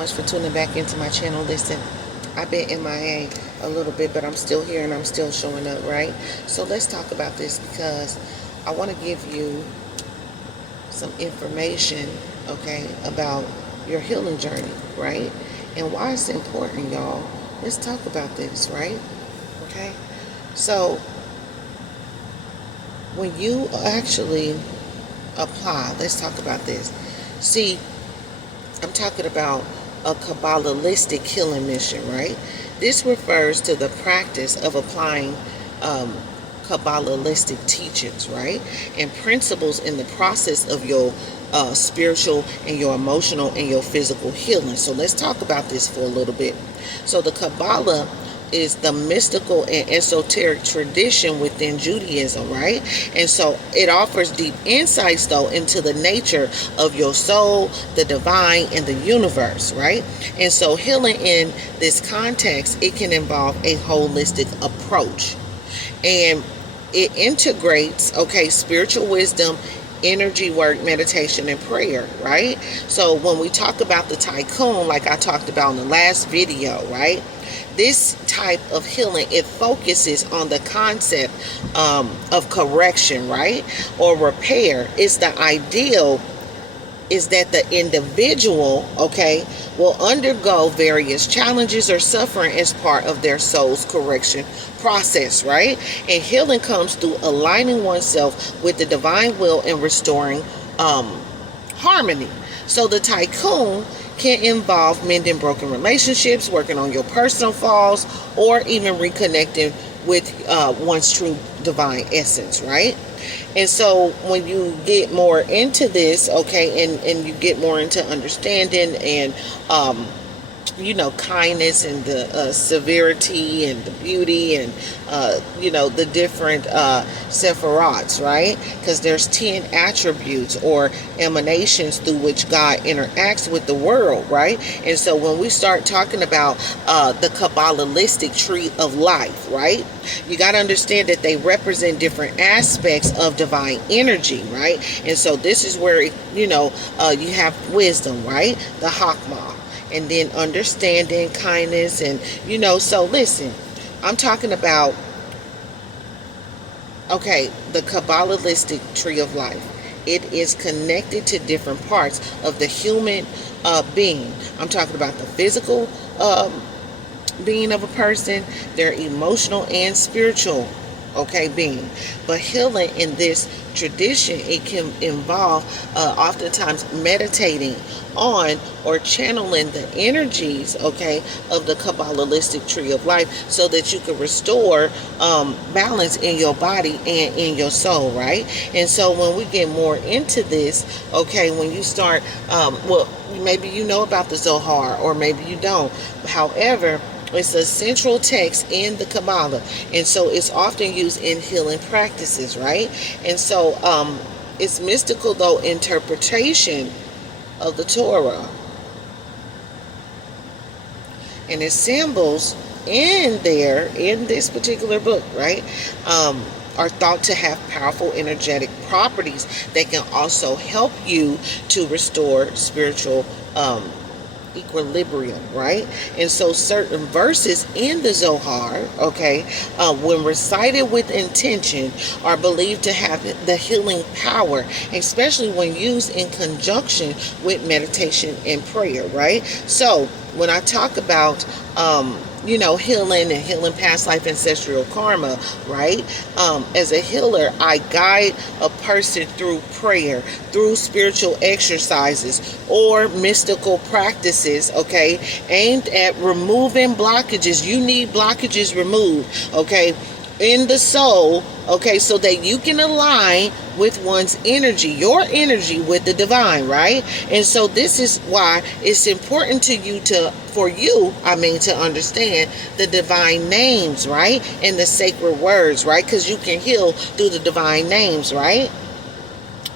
Much for tuning back into my channel. Listen, I've been MIA a little bit, but I'm still here and I'm still showing up, right? So let's talk about this because I want to give you some information, okay, about your healing journey, right? And why it's important, y'all. Let's talk about this, right? Okay? So when you actually apply, let's talk about this. See, I'm talking about a Kabbalistic healing mission, right? This refers to the practice of applying Kabbalistic teachings, right? And principles in the process of your spiritual and your emotional and your physical healing. So let's talk about this for a little bit. So the Kabbalah is the mystical and esoteric tradition within Judaism, right? And so it offers deep insights, though, into the nature of your soul, the divine, and the universe, right? And so healing in this context, it can involve a holistic approach. And it integrates, okay, spiritual wisdom, energy work, meditation, and prayer, right? So when we talk about the tycoon, like I talked about in the last video, right? This type of healing, it focuses on the concept of correction, right? Or repair. It's the ideal is that the individual, okay, will undergo various challenges or suffering as part of their soul's correction process, right? And healing comes through aligning oneself with the divine will and restoring harmony. So the tycoon can involve mending broken relationships, working on your personal flaws, or even reconnecting with one's true divine essence, right? And so when you get more into this, okay, and you get more into understanding and you know, kindness and the severity and the beauty and you know, the different sephirots, right? Because there's 10 attributes or emanations through which God interacts with the world, right? And so when we start talking about the Kabbalistic tree of life, right, you got to understand that they represent different aspects of divine energy, right? And so this is where, you know, you have wisdom, right? The Hakmah. And then understanding, kindness, and, you know, so listen, I'm talking about, okay, the Kabbalistic tree of life. It is connected to different parts of the human being. I'm talking about the physical being of a person, their emotional and spiritual, okay, being. But healing in this tradition, it can involve oftentimes meditating on or channeling the energies, okay, of the Kabbalistic tree of life so that you can restore balance in your body and in your soul, right? And so when we get more into this, okay, when you start, well, maybe you know about the Zohar or maybe you don't. However, it's a central text in the Kabbalah, and so it's often used in healing practices, right? And so it's mystical, though, interpretation of the Torah. And its symbols in this particular book, right, are thought to have powerful energetic properties that can also help you to restore spiritual equilibrium, right? And so certain verses in the Zohar, okay, when recited with intention, are believed to have the healing power, especially when used in conjunction with meditation and prayer, right? So when I talk about you know, healing and healing past life ancestral karma, right? As a healer, I guide a person through prayer, through spiritual exercises or mystical practices, okay, aimed at removing blockages. You need blockages removed, okay, in the soul, okay, so that you can align with one's energy, your energy with the divine, right? And so this is why it's important to you to understand the divine names, right? And the sacred words, right? Because you can heal through the divine names, right?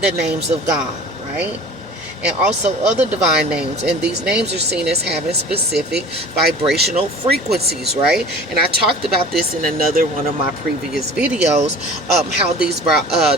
The names of God, right? and also other divine names. And these names are seen as having specific vibrational frequencies, right? And I talked about this in another one of my previous videos, how these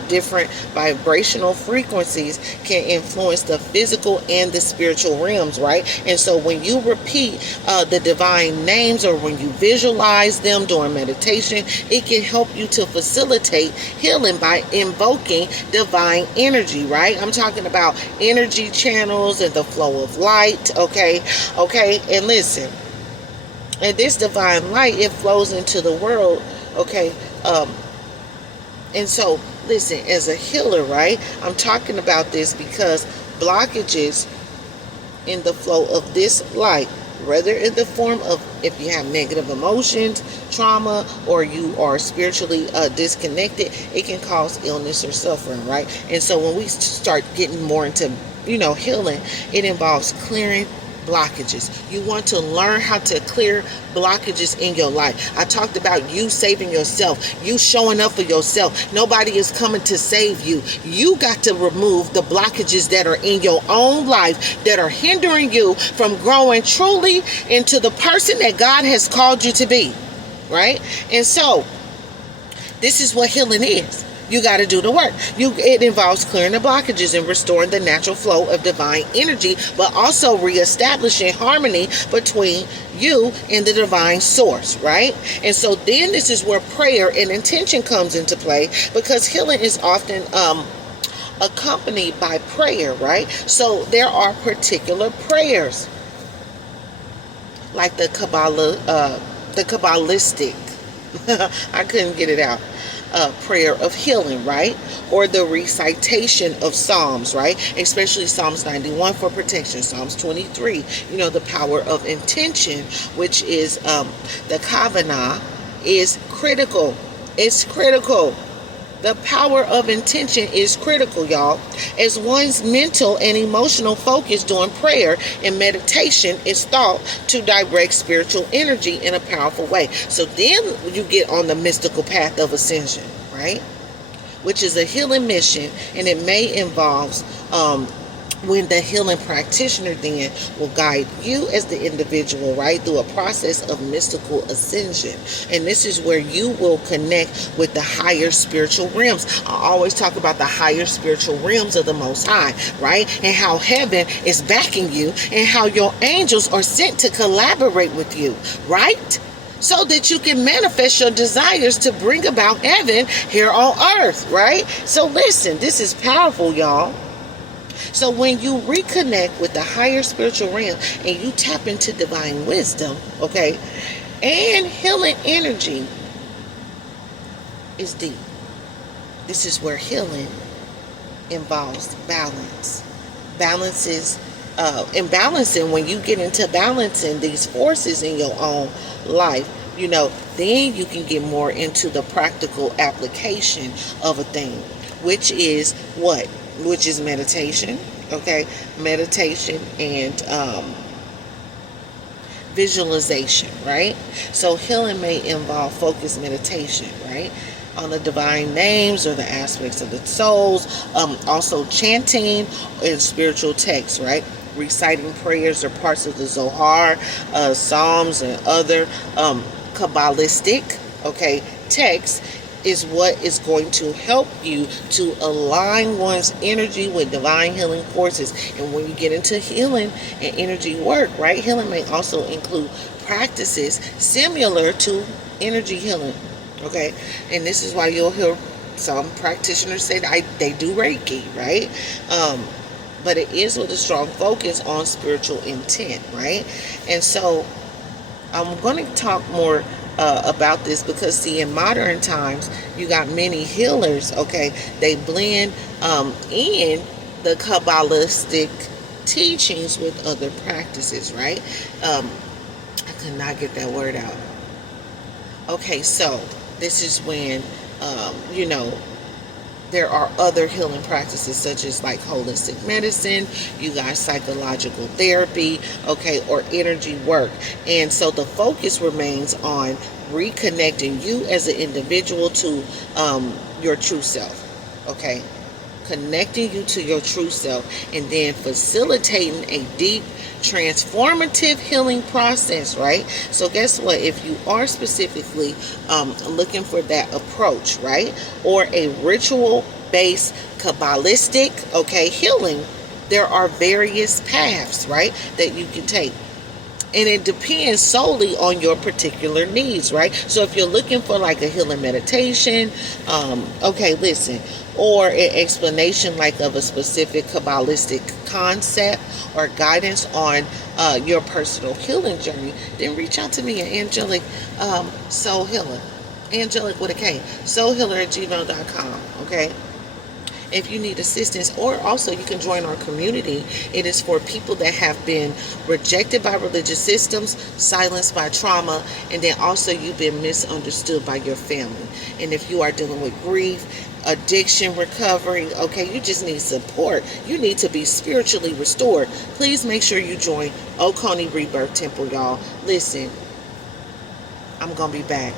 different vibrational frequencies can influence the physical and the spiritual realms, right? And so when you repeat the divine names, or when you visualize them during meditation, it can help you to facilitate healing by invoking divine energy, right? I'm talking about energy channels and the flow of light, okay? And listen, and this divine light, it flows into the world, okay? And so, listen, as a healer, right, I'm talking about this because blockages in the flow of this light, whether in the form of if you have negative emotions, trauma, or you are spiritually disconnected, it can cause illness or suffering, right? And so when we start getting more into, healing, it involves clearing blockages. You want to learn how to clear blockages in your life. I talked about you saving yourself, you showing up for yourself. Nobody is coming to save you. You got to remove the blockages that are in your own life that are hindering you from growing truly into the person that God has called you to be, right? And so this is what healing is. You got to do the work. It involves clearing the blockages and restoring the natural flow of divine energy, but also reestablishing harmony between you and the divine source, right? And so then this is where prayer and intention comes into play, because healing is often accompanied by prayer, right? So there are particular prayers, like the Kabbalistic, I couldn't get it out, prayer of healing, right? Or the recitation of Psalms, right? Especially Psalms 91 for protection, Psalms 23, the power of intention, which is the Kavanah, is critical. It's critical. The power of intention is critical, y'all, as one's mental and emotional focus during prayer and meditation is thought to direct spiritual energy in a powerful way. So then you get on the mystical path of ascension, right? Which is a healing mission, and it may involve when the healing practitioner then will guide you as the individual, right, through a process of mystical ascension. And this is where you will connect with the higher spiritual realms. I always talk about the higher spiritual realms of the Most High, right? And how heaven is backing you, and how your angels are sent to collaborate with you, right? So that you can manifest your desires to bring about heaven here on earth, right? So listen, this is powerful, y'all. So when you reconnect with the higher spiritual realm and you tap into divine wisdom, okay, and healing energy is deep. This is where healing involves balance. Balance is in balancing, when you get into balancing these forces in your own life, then you can get more into the practical application of a thing, which is what? Which is meditation, okay? Meditation and visualization, right? So healing may involve focused meditation, right, on the divine names or the aspects of the souls. Also chanting and spiritual texts, right? Reciting prayers or parts of the Zohar, Psalms, and other Kabbalistic, okay, texts is what is going to help you to align one's energy with divine healing forces. And when you get into healing and energy work, right, healing may also include practices similar to energy healing, okay? And this is why you'll hear some practitioners say that they do Reiki, right? But it is with a strong focus on spiritual intent, right? And so I'm going to talk more about this, because see, in modern times you got many healers, okay, they blend in the Kabbalistic teachings with other practices, right? I could not get that word out. Okay, so this is when there are other healing practices, such as like holistic medicine, you got psychological therapy, okay, or energy work. And so the focus remains on reconnecting you as an individual to your true self, okay? connecting you to your true self, and then facilitating a deep transformative healing process, right? So guess what? If you are specifically looking for that approach, right, or a ritual based Kabbalistic, okay, healing, there are various paths, right, that you can take. And it depends solely on your particular needs, right? So if you're looking for like a healing meditation, okay, listen, or an explanation like of a specific Kabbalistic concept or guidance on your personal healing journey, then reach out to me at Angelic Soul Healer. Angelic with a K. soulhealer@gmail.com, okay? If you need assistance, or also you can join our community. It is for people that have been rejected by religious systems, silenced by trauma, and then also you've been misunderstood by your family. And if you are dealing with grief, addiction recovery, okay, you just need support, you need to be spiritually restored, please make sure you join Oconee Rebirth Temple, y'all. Listen, I'm gonna be back.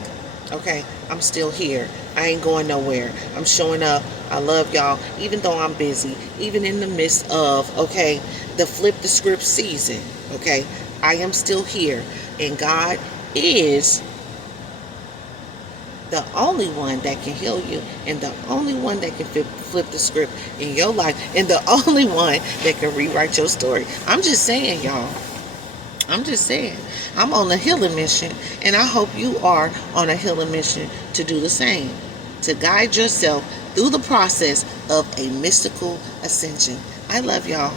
Okay, I'm still here. I ain't going nowhere. I'm showing up. I love y'all, even though I'm busy, even in the midst of, okay, the flip the script season. Okay, I am still here, and God is the only one that can heal you, and the only one that can flip the script in your life, and the only one that can rewrite your story. I'm just saying, y'all. I'm just saying, I'm on a healing mission, and I hope you are on a healing mission to do the same, to guide yourself through the process of a mystical ascension. I love y'all.